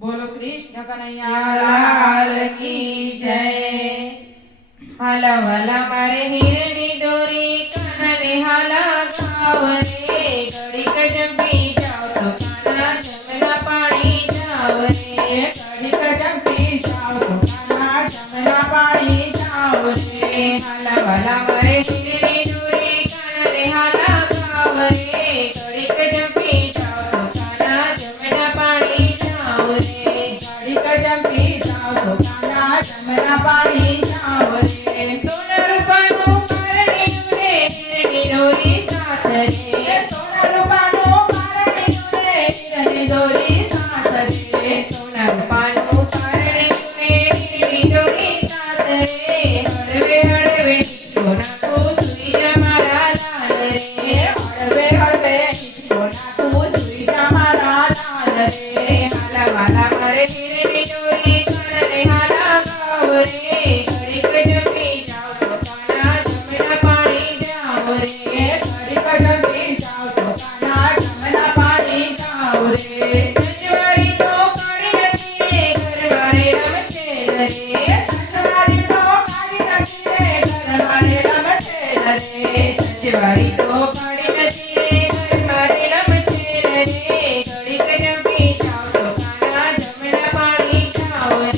बोलो कृष्ण कन्हैया लाल की जय। हाला वाला मारे हिरनी डोरी कानने हाला गाव रे, घड़ी जंपी जाओ तो काना जमना पानी जाओ रे, घड़ी जंपी जाओ तो काना जमना पानी जाओ रे। हाला वाला मारे हिरनी डोरी कानने हाला गाव रे, घड़ी जंपी जाओ तो काना जमना पानी जाओ रे, घड़ी जंपी जाओ तो काना जमना पानी जाओ रे। सोना रूपानो मारणी रे हिरनी डोरी साथ रे, सोना रूपानो मारणी रे हिरनी डोरी साथ रे, सोना रूपानो मारणी रे हिरनी डोरी साथ रे। हळवे हळवे सोना को सुई मारा लाल रे, हळवे हळवे सोना को सुई मारा लाल रे। हाला वाला मारे हिरनी डोरी कानने हाला गाव रे, घड़ी जंपी जाओ तो काना जमना पानी जाओ रे, घड़ी जंपी जाओ तो काना जमना पानी जाओ रे। संजवारी तो काढ़ी नथी रे घरवारे रमचे रे, संजवारी तो काढ़ी नथी रे घरवारे रमचे रे, संजवारी तो काढ़ी नथी रे घरवारे रमचे रे, घड़ी जंपी जाओ तो काना जमना पानी जाओ रे,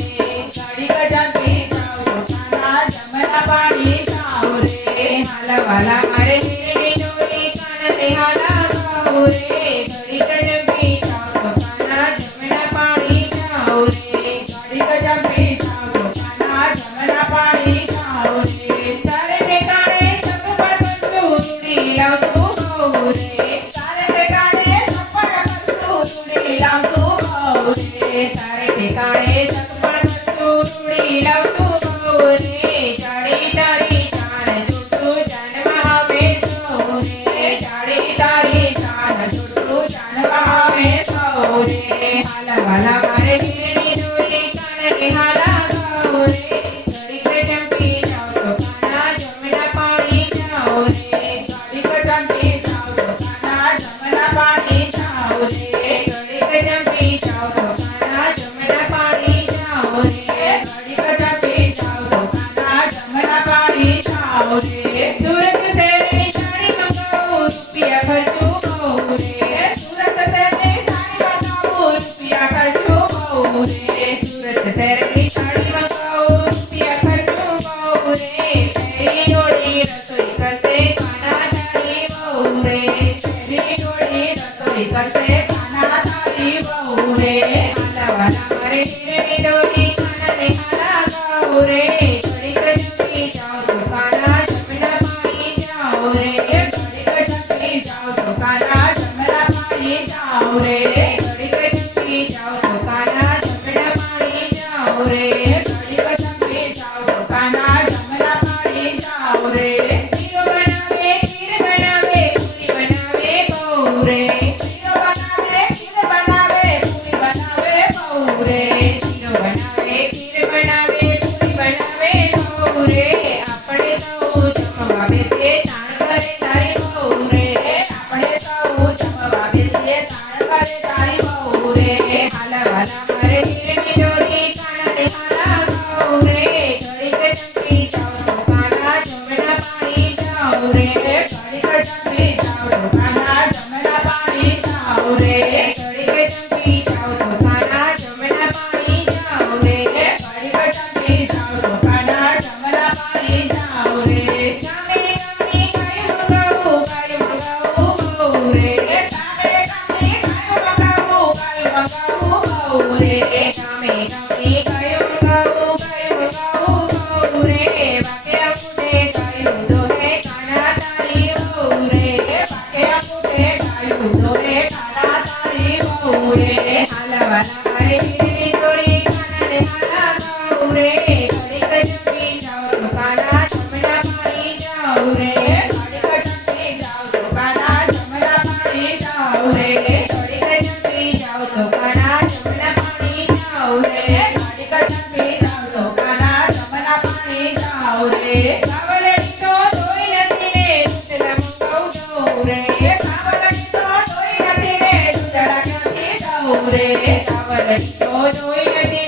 घड़ी जंपी जाओ तो काना जमना पानी जाओ रे। हाला वाला मारे हिरनी डोरी कानने हाला गाव रे, घड़ी जंपी जाओ तो काना जमना पानी जाओ रे, घड़ी जंपी जाओ तो काना जमना पानी जाओ रे। सारे ठिकाने सब पण करतू रूडी लावतू भाऊ रे, सारे ठिकाने सब पण करतू रूडी लावतू भाऊ रे, सारे ठिकाने सब पण करतू रूडी लावतू भाऊ रे। जाडी तारी शान जुटू जानवा में सो रे, जाडी तारी शान जुटू जानवा में सो रे। हाला वाला मारे हिरनी डोरी कानने हाला गाव रे, घड़ी जंपी जाओ तो काना जमना पानी जाओ रे, घड़ी जंपी जाओ तो काना जमना पानी जाओ रे, घड़ी जंपी जाओ तो काना जमना पानी जाओ रे, घड़ी जंपी जाओ तो काना जमना पानी जाओ रे। सूरत से साड़ी मंगाओ रुपया खर्चो भाऊ रे, सूरत से साड़ी मंगाओ रुपया खर्चो भाऊ रे, सूरत से साड़ी मंगाओ रुपया खर्चो भाऊ रे। पहली डोली रसोई करते खाना थाली भाऊ रे, पहली डोली रसोई करते खाना थाली भाऊ रे। हाला वाला मारे हिरनी डोरी कानने हाला गाव रे, घड़ी जंपी जाओ तो काना जमना पानी जाओ रे, घड़ी जंपी जाओ तो काना जमना पानी जाओ रे, घड़ी जंपी जाओ तो काना जमना पानी जाओ रे, घड़ी जंपी जाओ तो काना जमना पानी जाओ रे। सीरो बनावे खीर बनावे पूरी बनावे भाऊ रे, सीरो बनावे खीर बनावे पूरी बनावे भाऊ रे, सीरो बनावे खीर बनावे पूरी बनावे भाऊ रे। આપણે સૌ જમવા બેસીએ તાણ કરે તારી વહુ રે, આપણે સૌ જમવા બેસીએ તાણ કરે તારી વહુ રે। हाला વાલા મારે हिरनी डोरी कानने हाला गाव रे, घड़ी जंपी जाओ तो काना जमना पानी जाओ रे, घड़ी जंपी जाओ तो काना जमना पानी जाओ रे, घड़ी जंपी जाओ तो काना जमना पानी जाओ रे, घड़ी जंपी जाओ तो काना जमना पानी जाओ रे। गामे गामे गायो मंगावो भाऊ रे, गामे गामे गायो मंगावो भाऊ रे, गामे गामे गायो मंगावो भाऊ रे। वाके आपुटे गायो दोहे काना तारी भाऊ रे, वाके आपुटे गायो दोहे काना तारी भाऊ रे। हाला वाला मारे हिरनी डोरी कानने हाला गाव रे, घड़ी जंपी जाओ तो काना जमना पानी जाओ रे, घड़ी जंपी जाओ तो काना जमना पानी जाओ रे, घड़ी जंपी जाओ तो काना जमना पानी जाओ रे, घड़ी जंपी जाओ तो काना जमना पानी जाओ रे। कावलड़ी तो धोई नथी रे दूधड़ा मंगाऊ जाऊ रे, कावलड़ी तो धोई नथी रे दूधड़ा क्यांथी जाऊ रे। વલડી તો જોઈ નથી